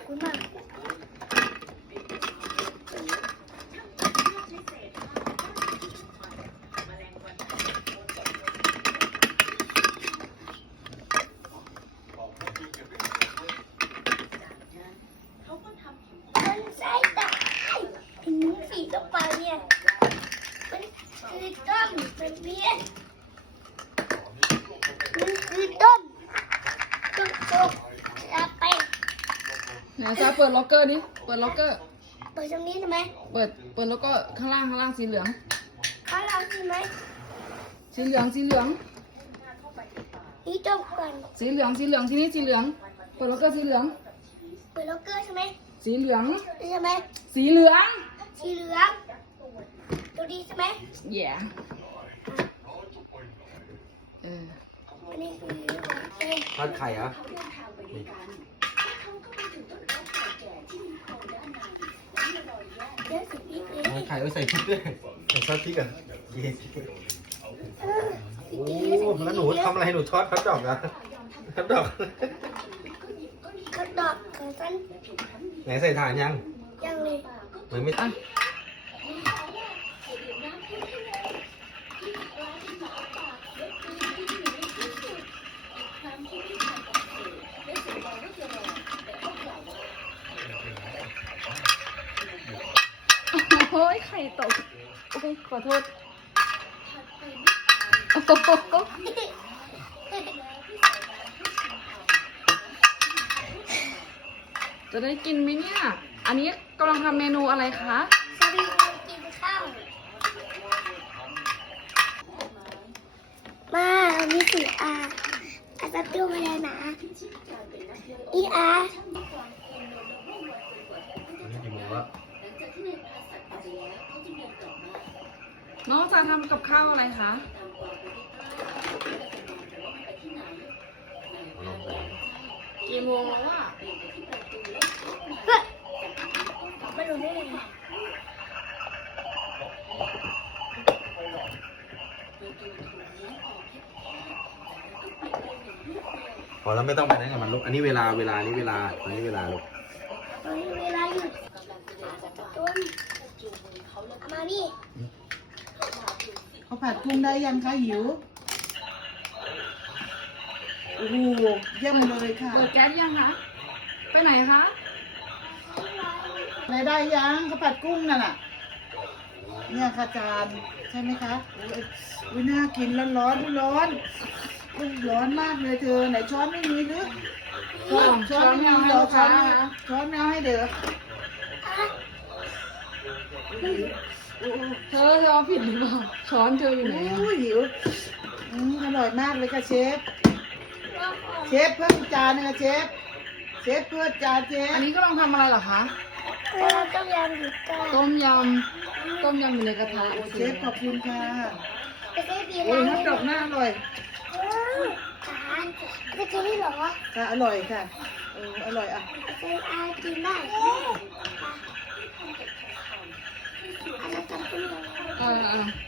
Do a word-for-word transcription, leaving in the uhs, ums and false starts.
คุณมากมันใส่ตายไอ้หนูสีต้องไปเนี่ยมันคือต้นเป็นเบี้ยมันคือต้นต้นโตจะไปไหนจ้าเปิดล็อกเกอร์ดิเปิดล็อกเกอร์เปิดตรงนี้ใช่ไหมเปิดเปิดแล้วก็ข้างล่างข้างล่างสีเหลืองข้างล่างใช่ไหมสีเหลืองสีเหลืองนี่ต้นก่อนสีเหลืองสีเหลืองที่นี่สีเหลืองเปิดล็อกเกอร์สีเหลืองเปิดล็อกเกอร์ใช่ไหมสีเหลืองใช่ไหมสีเหลืองสีเหลืองตัวนี้ใช่ไหมแย่เอออันนี้คือเอ๊ะทอดไข่เหรอเดี๋ยวสิพี่เอ๊ะทอดไข่เอาใส่พริกด้วยใส่ซอสพริกอ่ะเย้เออโอ้แล้วหนูทำอะไรหนูทอดคัตดอกเหรอคัตดอกกระดอกกระสันไหนใส่ถ่านยังยังเลยมันไม่อ่ะโอ้ยไข่ตกโอเคขอโทษโอ้โหจะได้กินไหมเนี่ย อันนี้กำลังทำเมนูอะไรคะสวีกินข้าวมาอันนี้คืออาอาจะเปรี้ยวมาแล้วนะอีอานี่กี่โมงแล้วน้องจะทำกับข้าวอะไรคะ กี่โมงแล้วอะเฮ้ยไม่รู้ได้ไงพอแล้วไม่ต้องไปนั่นกับมันลูกอันนี้เวลาเวลานี้เวลาอันนี้เวลาลูกตอนนี้เวลาหยุดต้นเอามานี่เขาผัดกุ้งได้ยังคะหิว โอ้โหเยี่ยมเลยค่ะเปิดแก๊สยังคะ ไปไหนคะไหนได้ยังเขาผัดกุ้งนั่นน่ะ เนี่ยค่ะจานใช่ไหมคะโอ้ยอุ๊ยน่ากินร้อนร้อนๆร้อนอุ๊ยร้อนมากเลยเธอไหนช้อนไม่มีหรือช้อนช้อนไม่มีเหรอช้อนไม่เอาช้อนไม่เอาให้เด้อเธอเธอเอาผิดหรือเปล่า ช้อนเธออยู่ไหนอะโอ้ยหิวอืมอร่อยมากเลยค่ะเชฟ เชฟเพิ่มอีกจานหนึงนะเชฟ เชฟเพิ่มจานเชฟอันนี้กำลังทำอะไรเหรอคะเราต้องยำหยุดกันต้มยำ ต้มยำอยู่ในกระทะโอเคเชฟขอบคุณค่ะจะได้ดีโอ้ยแล้น้ำดอกหน้าอร่อยจานจะกินได้เหรอค่ะอร่อยค่ะเอออร่อยอ่ะจะอากินได้อาจจะทำเป็นเออเออ